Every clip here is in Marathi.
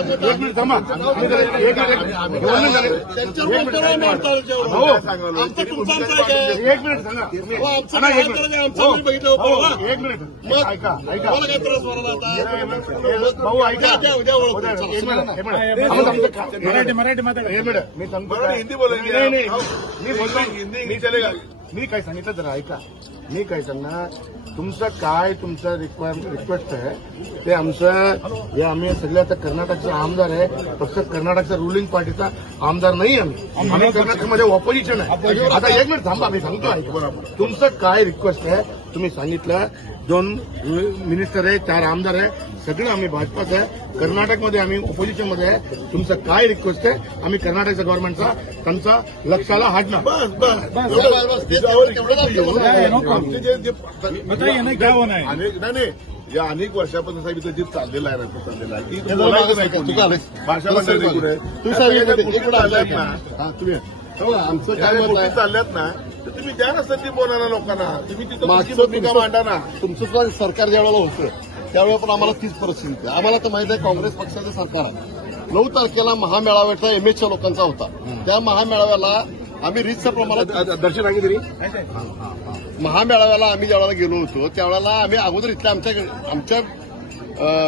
एक मिनिट थांबा एक मिनिट दोन मिनिट झाले. त्यांच्यावर एक मिनिट बोलतो ना हडताळच्यावर. हो आमचं तुमचं आमचं आहे काय? एक मिनिट सांगा तुम्ही- हो, आमचं सांगा, एक काय मिनिट. करायचं? आमचं हो, आम्ही बघितलं हो, होतं ना. एक मिनिट मग ऐका ऐका मला काय त्रास व्हायला आता? भाऊ ऐका द्या, द्या, द्या ओळख. हो, द्या, चला, एक मिनिट, चला. एक मिनिट. आम्ही आमचं का- मराठी मराठी माता एक मिनिट मी सांगतो मराठी, काय. हिंदी बोलायची. नाही नाही हो. मी बोलतो हिंदी हिंदी चलेगा मी काय सांगितलं जरा ऐका मी काय सांगणार? तुमचं काय तुमचं रिक्वायरमेंट रिक्वेस्ट आहे ते आमचं हे आम्ही सगळे आता कर्नाटकचा आमदार आहे फक्त कर्नाटकचा रुलिंग पार्टीचा आमदार नाही आम्ही. आम्ही कर्नाटकमध्ये ऑपोजिशन आहे. आता एक मिनिट थांबा मी सांगतो ऐका. तुमचं काय रिक्वेस्ट आहे तुम्ही सांगितलं दोन मिनिस्टर आहे चार आमदार आहे सगळं आम्ही भाजपाचं आहे. कर्नाटकमध्ये आम्ही ऑपोजिशनमध्ये आहे. तुमचं काय रिक्वेस्ट आहे? आम्ही कर्नाटकच्या गव्हर्नमेंटचा त्यांचा लक्षाला हाडणार बस बस. या अनेक वर्षापासून साहेब इथं जे चाललेलं आहे ना चाललेलं आहे की बोलायचं नाही. कोणी. भाषा मंडळी. कुठे तू साहेब या इकडे- ज्या गोष्टी इकडे चालल्यात आलाय ना? हा, तुम्ही. आमचं काय गोष्टी चालल्यात ना तर तुम्ही द्या ना संधी बोलायला लोकांना. तुम्ही तिथं भूमिका मांडा ना. तुमचं सुद्धा सरकार ज्यावेळेला होतं त्यावेळेला पण आम्हाला तीच परिस्थिती आहे. आम्हाला तर माहीत आहे काँग्रेस पक्षाचं सरकार आहे. नऊ तारखेला महामेळाव्याचा एमएचच्या लोकांचा होता. त्या महामेळाव्याला आम्ही रीतच्या प्रमाणात दर्शन तरी महामेळाव्याला आम्ही ज्यावेळेला गेलो होतो त्यावेळेला आम्ही अगोदर इथल्या आमच्या आमच्या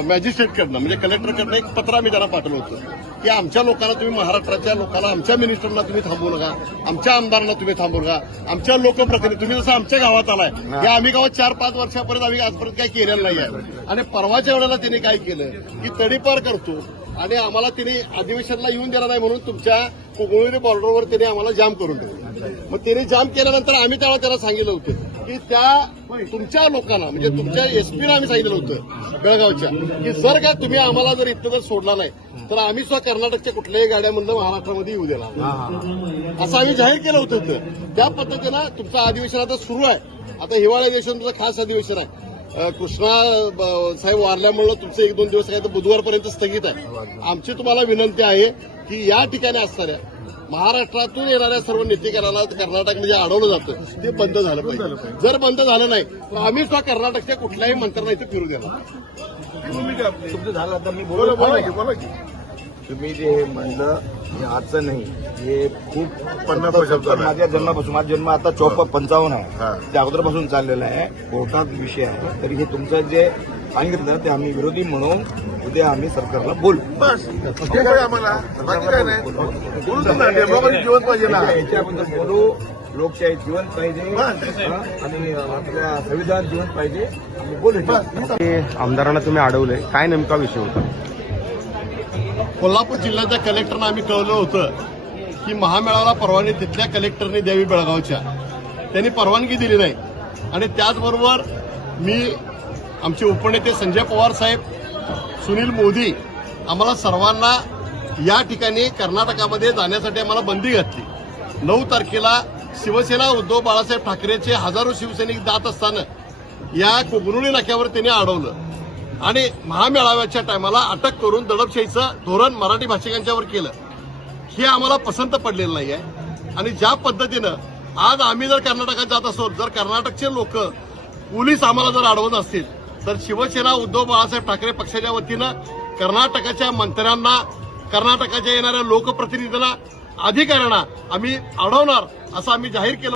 मॅजिस्ट्रेटकडनं म्हणजे कलेक्टरकडनं एक पत्र आम्ही त्यांना पाठवलं होतं. की आमच्या लोकांना तुम्ही महाराष्ट्राच्या लोकांना आमच्या मिनिस्टरना तुम्ही थांबवू नका. आमच्या आमदारांना तुम्ही थांबवू नका. आमच्या लोकप्रतिनिधी तुम्ही जसं आमच्या गावात आलाय हे. आम्ही गावात चार पाच वर्षापर्यंत आम्ही आजपर्यंत काही केलेलं नाही आहे. आणि परवाच्या वेळेला त्यांनी काय केलं? की तडीपार करतो. आणि आम्हाला तिने अधिवेशनला येऊन देणार नाही म्हणून तुमच्या कोगोळी बॉर्डरवर त्याने आम्हाला जाम करून ठेवलं. मग त्याने जाम केल्यानंतर आम्ही त्यावेळेला त्याला सांगितलं होतं. की त्या तुमच्या लोकांना म्हणजे तुमच्या एसपीला आम्ही सांगितलं होतं बेळगावच्या की जर का तुम्ही आम्हाला जर इथं जर सोडला नाही तर आम्ही सुद्धा कर्नाटकच्या कुठल्याही गाड्यामधलं महाराष्ट्रामध्ये येऊ देणार असं आम्ही जाहीर केलं होतं त्या पद्धतीनं तुमचं अधिवेशन आता सुरू आहे. आता हिवाळी अधिवेशन तुमचं खास अधिवेशन आहे. कृष्णा साहेब वारल्यामुळे तुमचं एक दोन दिवस काय तर बुधवारपर्यंत स्थगित आहे. आमची तुम्हाला विनंती आहे की या ठिकाणी असणाऱ्या महाराष्ट्रातून येणाऱ्या सर्व नेतेकरांना कर्नाटकमध्ये जे अडवलं जातं ते बंद झालं पाहिजे. जर बंद झालं नाही तर आम्ही सुद्धा कर्नाटकच्या कुठल्याही मंत्र्यांना इथे फिरू देणार भूमिका आपली. तुमचं झालं आता मी बोला बोलू बोला की बोला की. तुम्ही जे म्हणलं हे आजचं नाही हे खूप पन्नास. माझ्या जन्मापासून माझा जन्म आता चौपन्न पंचावन्न. आहे. ते अगोदरपासून चाललेलं आहे. कोर्टात विषय आहे. तरी हे तुमचं जे सांगितलं ते आम्ही विरोधी म्हणून उद्या आम्ही सरकारला बोलू. बस. काय आम्हाला? बाकी काय नाही. बोलू ना डेमोक्रेसी जिवंत पाहिजे ना. याच्याबद्दल बोलू. लोकशाही जिवंत पाहिजे. बस. आणि आपल्या संविधान जिवंत पाहिजे. आम्ही बोलू आमदारांना तुम्ही अडवलंय. काय नेमका विषय होता? कोल्हापूर जिल्ह्याच्या कलेक्टरना आम्ही कळवलं होतं की महामेळाला परवानगी तिथल्या कलेक्टरने द्यावी बेळगावच्या. त्यांनी परवानगी दिली नाही. आणि त्याचबरोबर मी आमचे उपनेते संजय पवार साहेब सुनील मोदी आम्हाला सर्वांना या ठिकाणी कर्नाटकामध्ये जाण्यासाठी आम्हाला बंदी घातली. नऊ तारखेला शिवसेना उद्धव बाळासाहेब ठाकरेचे हजारो शिवसैनिक जात असताना या कोगनुळी नाक्यावर त्यांनी अडवलं. आणि महामेळाव्याच्या टायमाला अटक करून दडपशाहीचं धोरण मराठी भाषिकांच्यावर केलं. हे आम्हाला पसंत पडलेलं नाही आहे आणि ज्या पद्धतीनं आज आम्ही जर कर्नाटकात जात असो जर कर्नाटकचे लोक पोलीस आम्हाला जर अडवत असतील तर शिवसेना उद्धव बाळासाहेब ठाकरे पक्षाच्या वतीनं कर्नाटकाच्या मंत्र्यांना कर्नाटकाच्या येणाऱ्या लोकप्रतिनिधींना अधिकाऱ्यांना आम्ही अडवणार असं आम्ही जाहीर केलं.